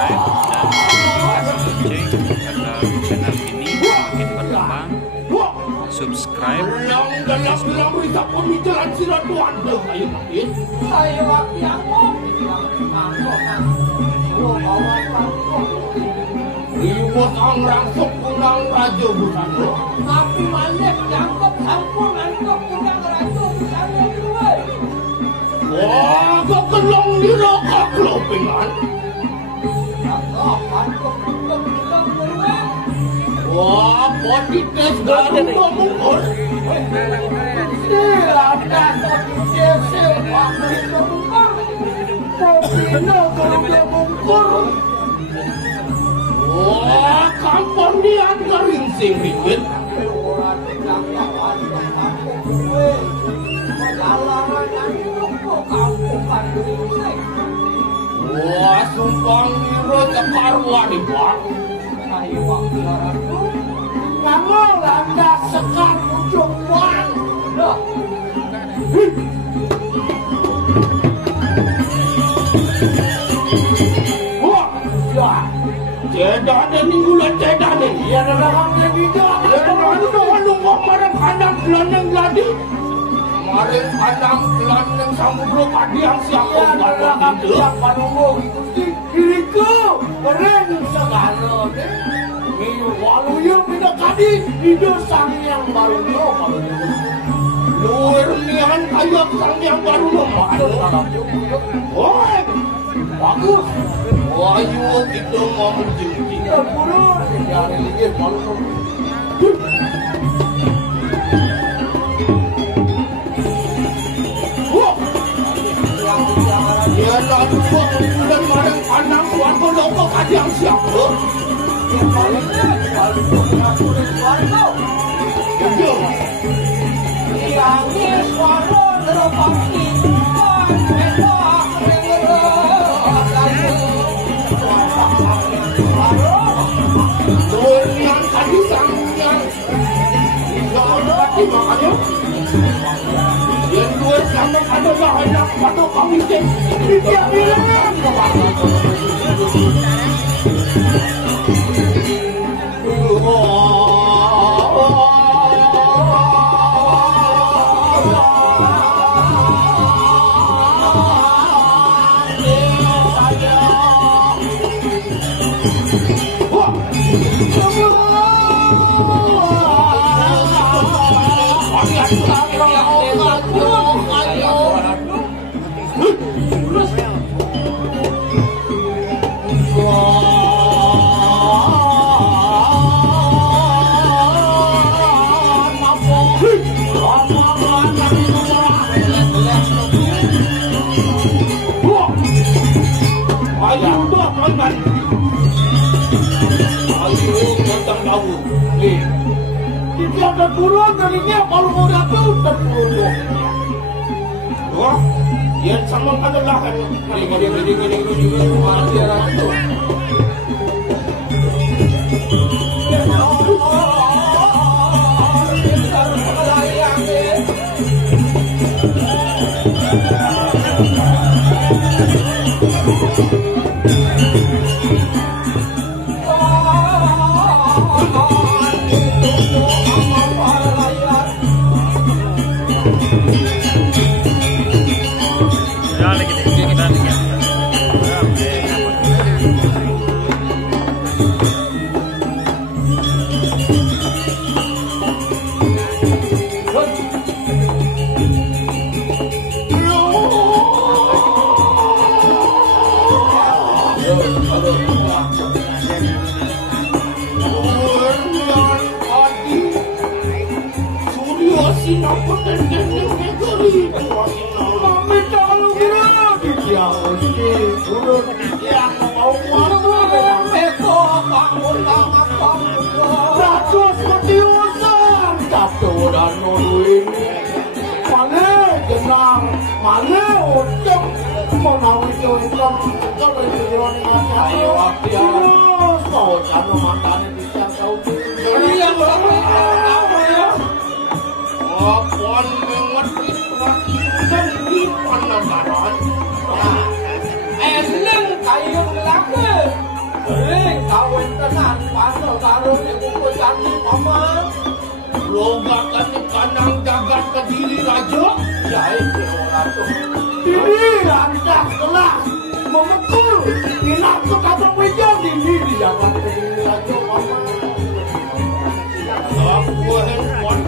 subscribe dan kasih lonceng agar channel ini semakin berkembang. Subscribe dan Facebook. Ribut ang rangsok kunang raja busana. Tapi malik jangkep sampun angkep kunang raja busana juga. Wah, kau kelong di rokok kelopingan. Wah, body test baru mengungkur. Silahkan body test sepak mengungkur. Kopino kalau dia mengungkur. Wah, kampung dia kerincing ribet. Wah, sumpang niro cekaruan di bawah. Kamu landa sekar ujung bang. Wah, ya. Tidak ada minggulan, tidak ada. Ia adalah orang yang tidak. Lalu marah kandang gelandang gladi. Marah kandang gelandang samudro kadi yang siapa buat itu. Siapa nunggu itu diriku keren segala. Walau yang tidak kadi hidup sang yang baru lo. Luar nian kayak sang yang baru lo. Woi, bagus. Wah, yuk itu mau mencuci. Ya, buruk. Jangan ligit malu. Wah, dia lalu dan marah pandang tuan koloko kadiang siapa? Yang paling itu. Yang ini suara teropang itu. Yang tadi sangnya jangan lagi makanya yang dua sama adalah anak pada kami dia bilang tidak ada turun darinya kalau mau datang terturun. Wah, yang sama adalah Eneng kayu belaka Rogakan ni kanang jagat Kediri Raja. Jahit Ratu. Ini landak kelas memukul. Dinapuk abang wejan ini di jagat Kediri Raja. Aku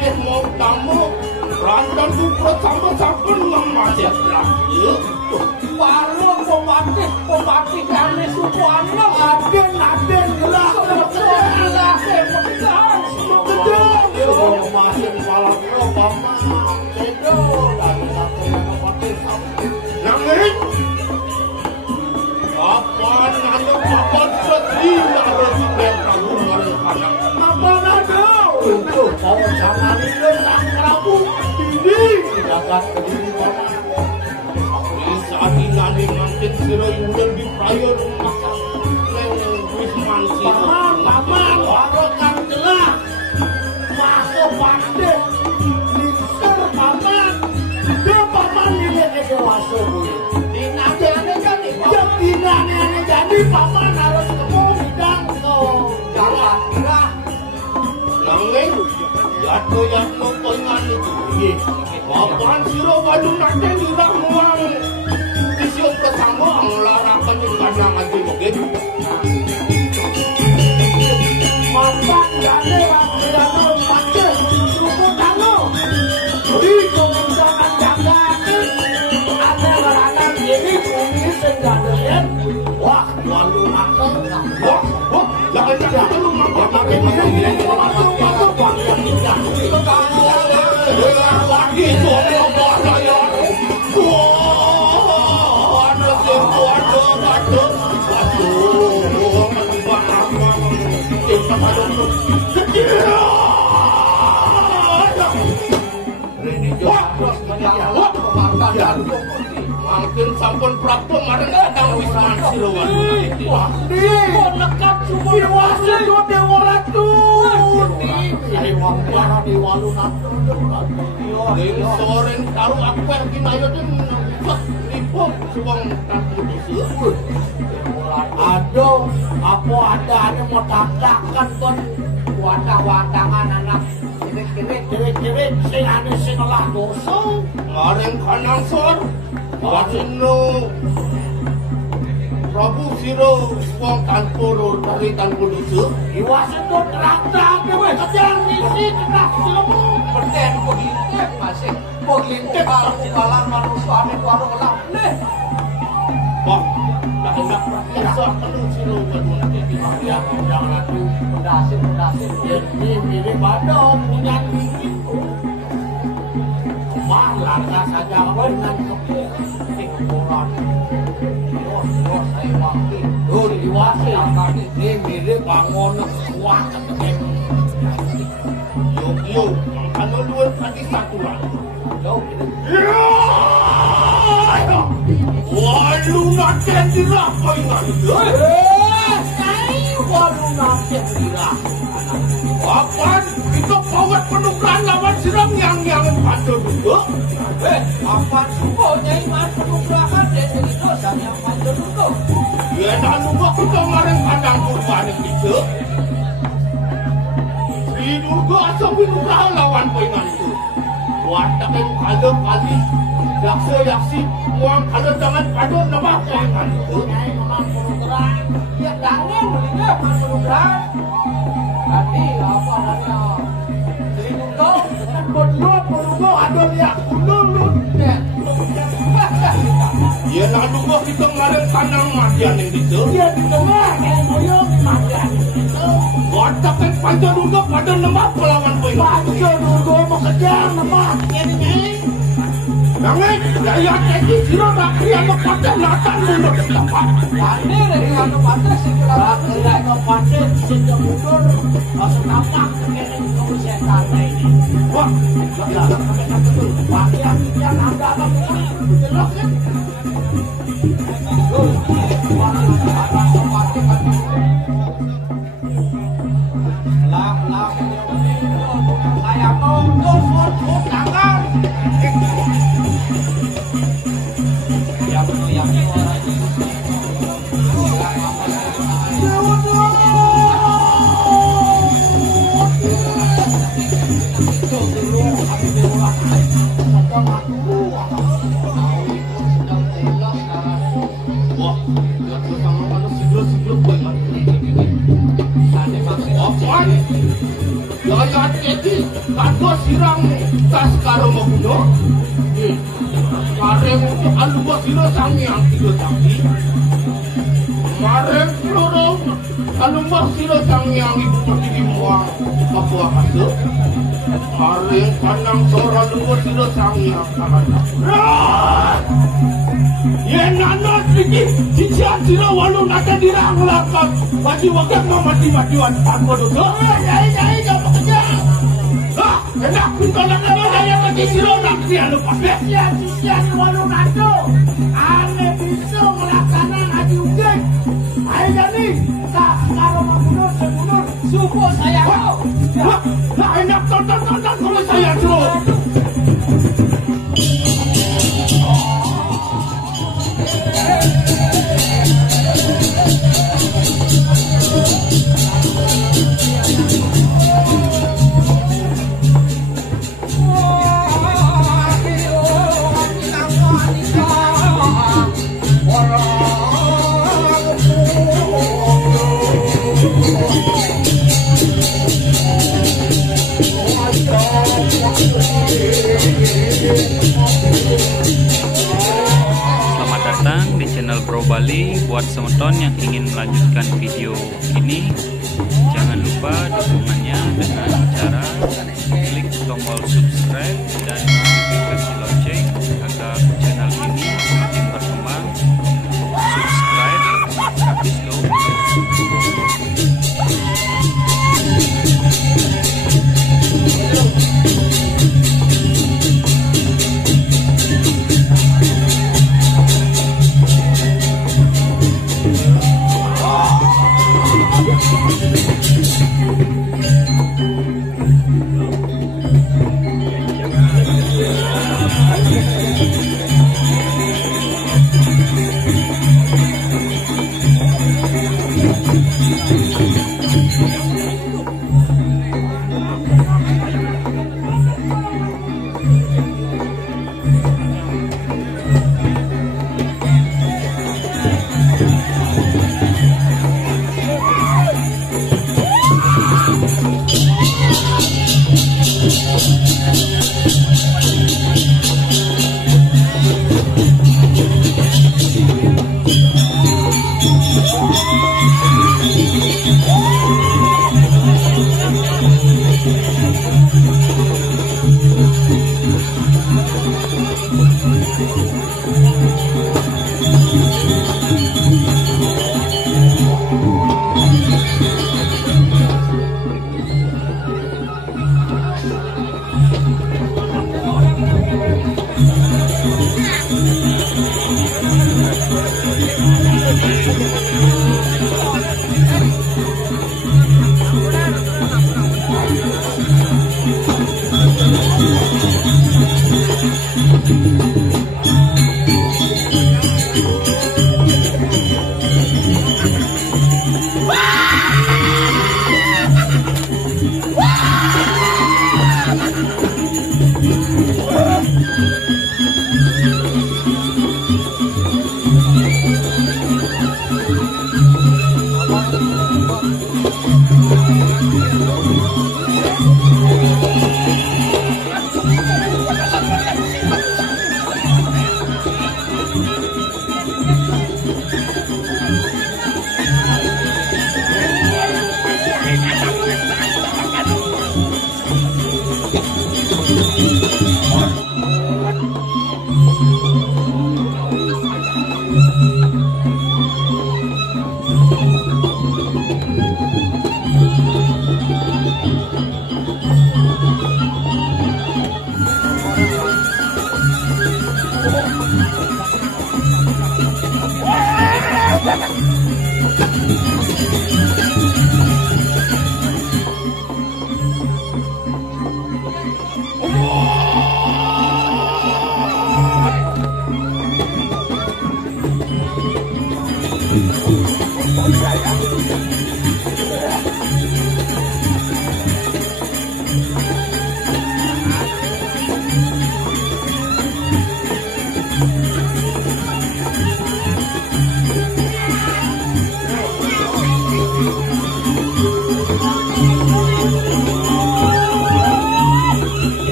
yang mau tamu. Randan tu bersama-sama dengan masyarakat. Baru pemati kami suku anak. Aden gelas. Gelas. Masih malam Obama. Cedo. Nangis. Apaan ada sedih harus Prabu Marahana. Apa ada? Untuk kawan sama ini sang Prabu ini jagat Kediri mana? Bisa dinali mungkin siro inden di prayer macam Wisman siro. Paman, warokan jelas. Masuk pasti. Lister paman. Dia paman ini dewasa boleh. Dinane kan jam dinane jadi paman harus ketemu bidang so jalan gerah. Nanging jatuh pengan itu. Paman siro baju nanti tidak muang. Disiung kesama ngelarakan di kandang aja begitu. Paman jane rano pace suku tano. Di kemenjangan jagat. Ada beranak ini bumi senggadayan. Wah, lalu nakal. Wah, jangan lu makan ini. Masuk, bang yang tidak. Lagi soal bahaya. Wah, ada siapa ada. Mungkin sampun Prabu Marahana Wisman Sirowan. Wah, nekat semua dewasa do Dewa Ratu. Di walunat. Ring soreng taruh akwer kinayo den ribut suwang Prabu disebut. Aduh, apa ada mau tatakan kon wadah-wadangan anak kirik sing ane sing olah dosa. Areng kanang sor. Wajino Prabu Siro wong tanpur dari tanpur itu. Iwasin do terang-terang dewe kejar misi kenak silemu. Perden pogintek masih. Pogintek kalan manusia ane warung olah. Wah, tak enak praktek penuh Siro bermunti di Maria yang ratu mendasir jadi mirip badong punya itu. Malah saja dengan kepuran. Terus saya waktu diwasi ini mirip bangun kuat yuk kalau luar tadi satu lagi walu nanti dirapa ingat walu nanti dirapa apaan itu pawat penukaran lawan siram yang pandu dulu apaan sukonya iman penukaran dan itu yang pandu dulu ya tak lupa kita kemarin kandang kurban itu diduga asal penukaran lawan pengan itu watakan kalau kali yaksi uang kalau jangan pandu nama pengan itu memang penukaran ya tangan belinya penukaran tadi apa namanya Serinunggo Ponugo ada lihat dulu ya nak dulu kita ngarep kandang madian yang itu ya di tengah yang mulia madian itu watakan panjang dulu pada nama pelawan panjang dulu mau kejar nama ini Jangan, daya jadi siro nak kriya pada latan mundur tempat. Ini dari anu pada segera kriya pada sejak mundur masuk nampak kena kau setan ini. Wah, jangan kena betul. Bagian yang anda apa jelas kan? Lah, saya tunggu suatu tangan. Kanto sirang tas karo maguno. Mareng alubo siro sangi ang tiga sangi. Mareng loro alubo siro sangi ang ibu pergi muang Papua kaso. Mareng panang sora alubo siro sangi ang kamana. Yen nanot lagi sisian siro walu nada dirang lakak. Bagi wakil mau mati-matiwan tanpa dodo. Jai jauh kerja. Enak pun kalau yang lagi siro nak siapa pakai sisian walu nado. Ane bisa melaksanakan haji ujian. Ayo jadi tak karo mamunur semunur suku saya kau. Nah enak tonton kalau saya suruh. Selamat datang di channel Bro Bali. Buat teman-teman yang ingin melanjutkan video ini, jangan lupa dukungannya dengan cara klik tombol subscribe dan notifikasi lonceng agar channel ini semakin berkembang. Subscribe gratis loh.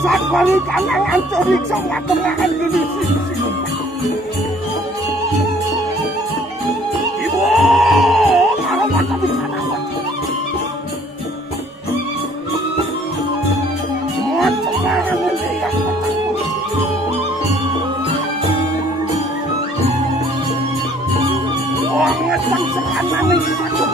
Saat balik kanan ancur riksa ngatengahan gini sih. Ibu, kalau mata di sana semua cemaran ini yang bertakut. Wah, ngesang sekanan ini satu.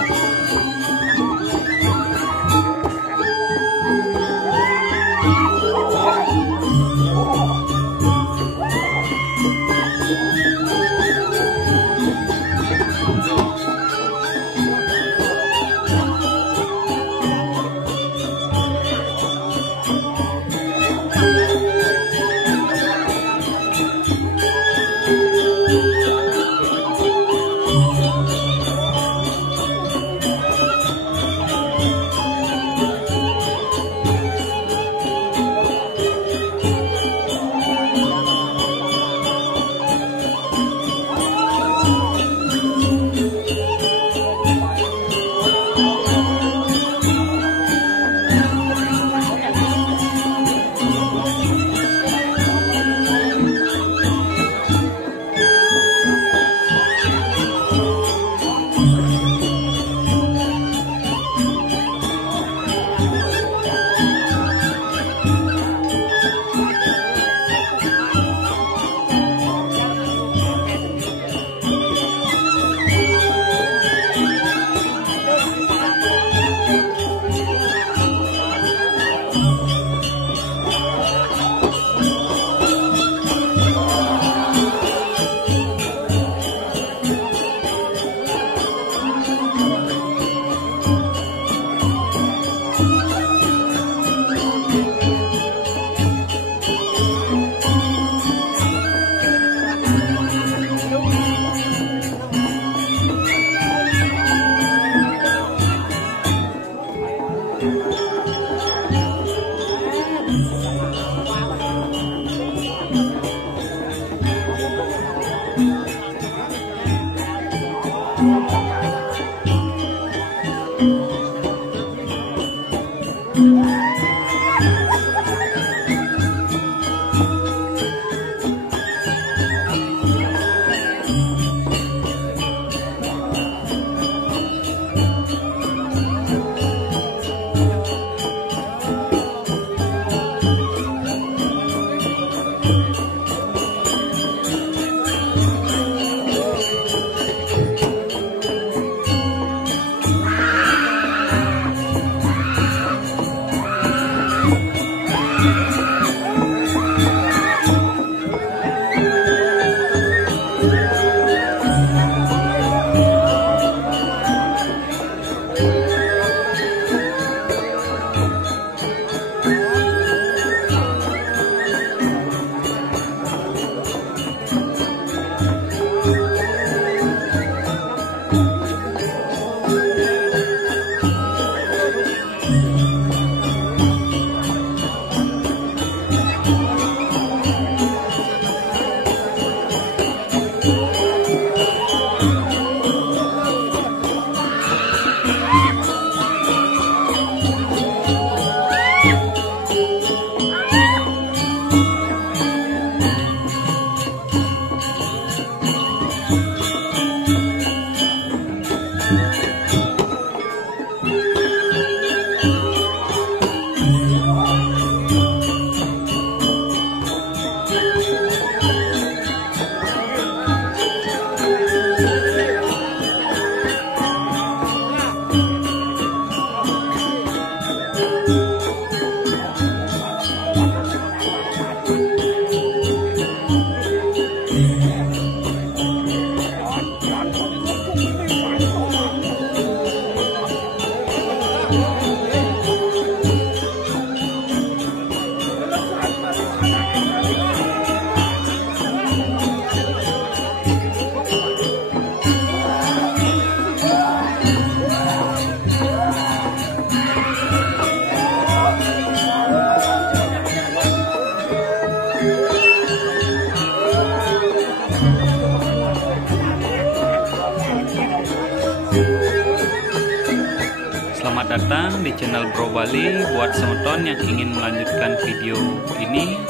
Selamat datang di channel Bro Bali. Buat semeton yang ingin melanjutkan video ini,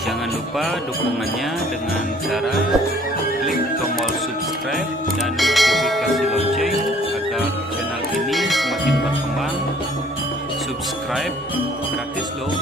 jangan lupa dukungannya dengan cara klik tombol subscribe dan notifikasi lonceng agar channel ini semakin berkembang. Subscribe gratis loh.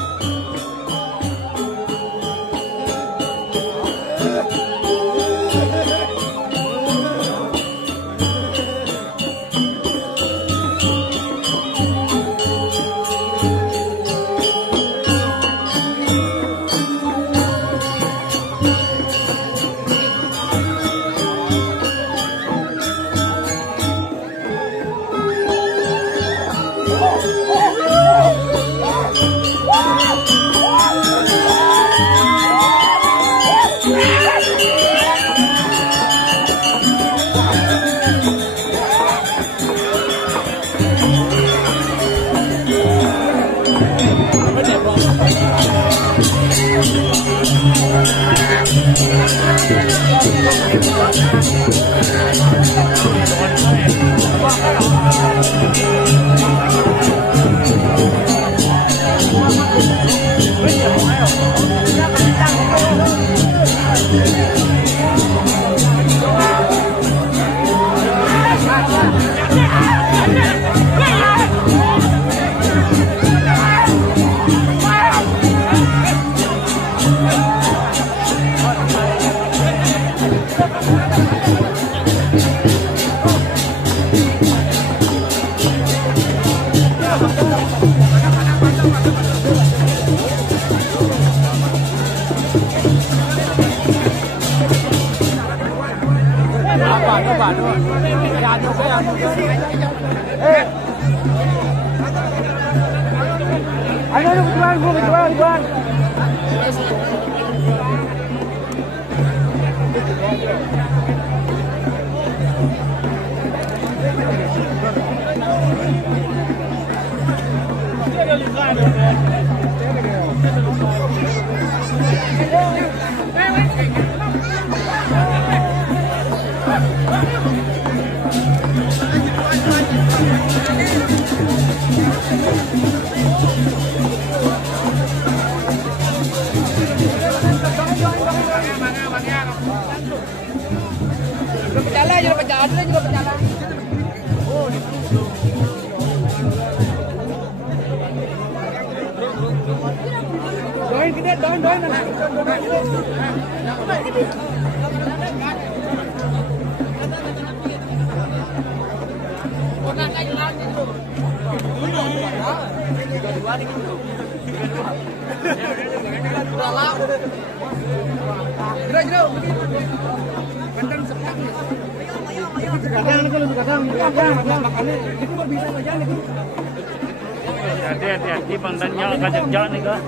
Hati-hati pandangnya kajak jalan nih kak.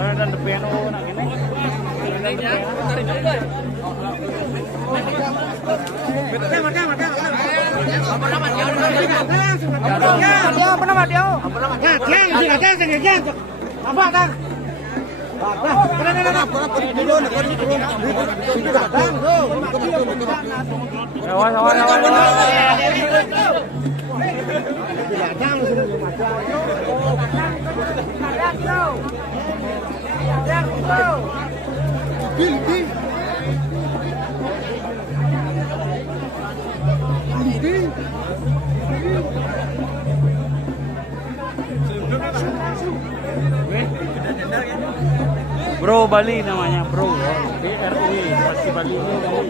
Dan depan nak ini. Bro Bali namanya, Bro. BRI pasti Bali ini